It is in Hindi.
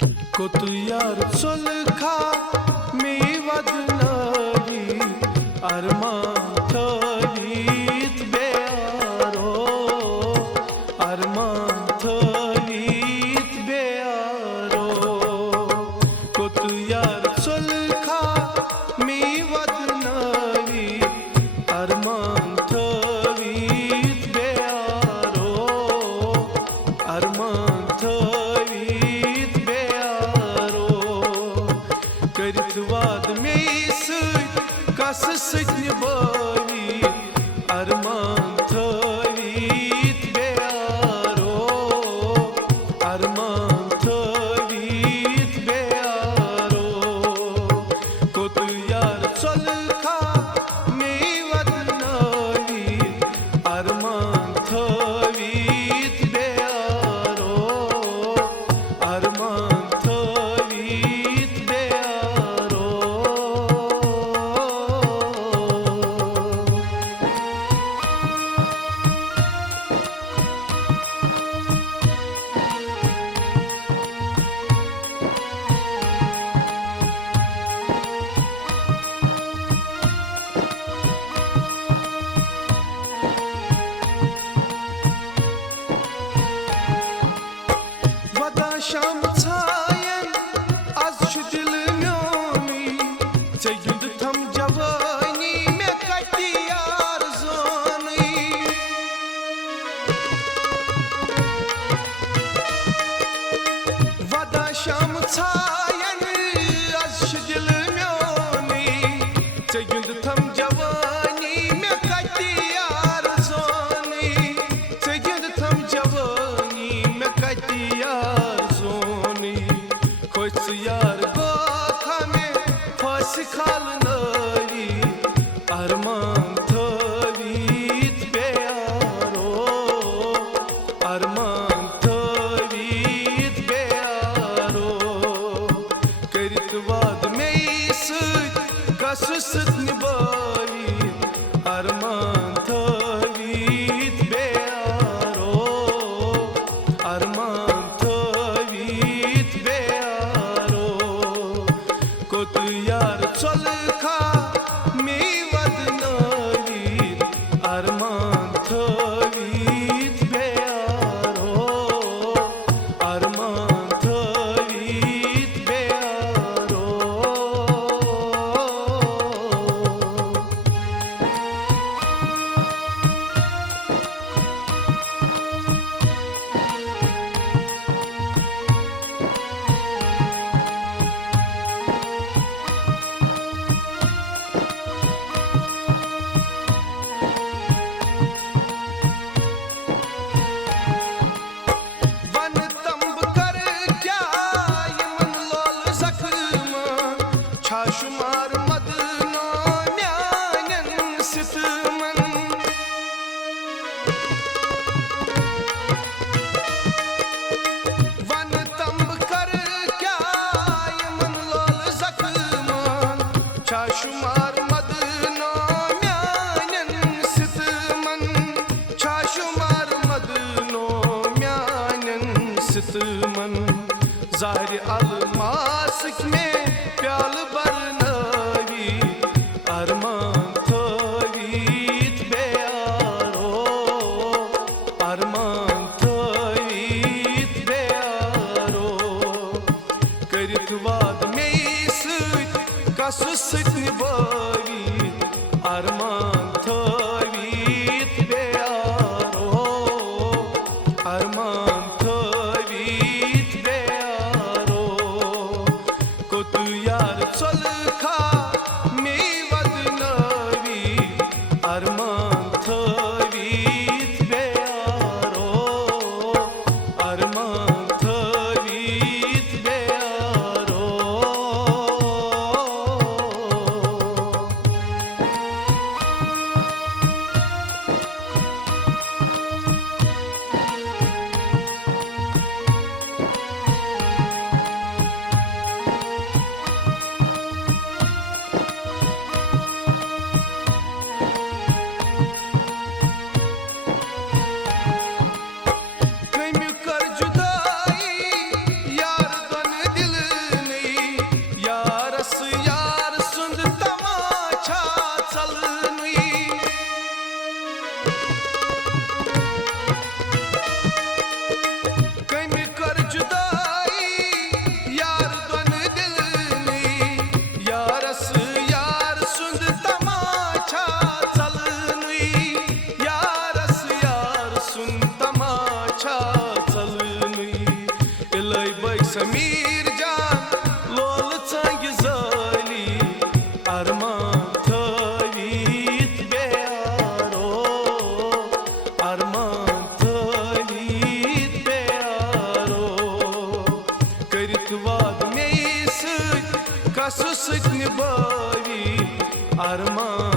Kot yar sulkha mi vadnari arman thalit bearo arman thalit bearo kot yar sulkha mi vadnari arman thalit bearo arman Karitvad mey süt, kas süt nibavi, arman thavit bearo, arman thavit bearo. Kot yar solkha mey vadnavi, arman thavit bearo, arman Şam çayen az şu dilmyomi Çeyünd tam cavani me kati arzoni Vada şam çayen az şu dilmyomi Çeyünd tam cavani me kati arzoni Çeyünd tam cavani me kati Koç yar gothame fas khalnari arman thavit bearo arman thavit bearo karitvad mey süt kas süt nibavi arman thavit bearo arman Kot yar solkha mi vadnari arman thavit bearo arman thavit bearo Şumar madno myanen sitman Van tamb kar kya yaman lol zakman Şumar madno myanen sitman Şumar madno myanen sitman Zahri almasik me प्याल बरनवी अरमान थवीत बेयारो अरमान थवीत बेयारो करितवाद mey süt kas süt nibavi अरमान थवीत बेयारो अरमान थवीत बेयारो Kot yar sol समीर जान लोल चंग जाली अरमान थवीत बेयारो अरमान थवीत बेयारो करित वाद मे सत कसु सत निभावी अरमान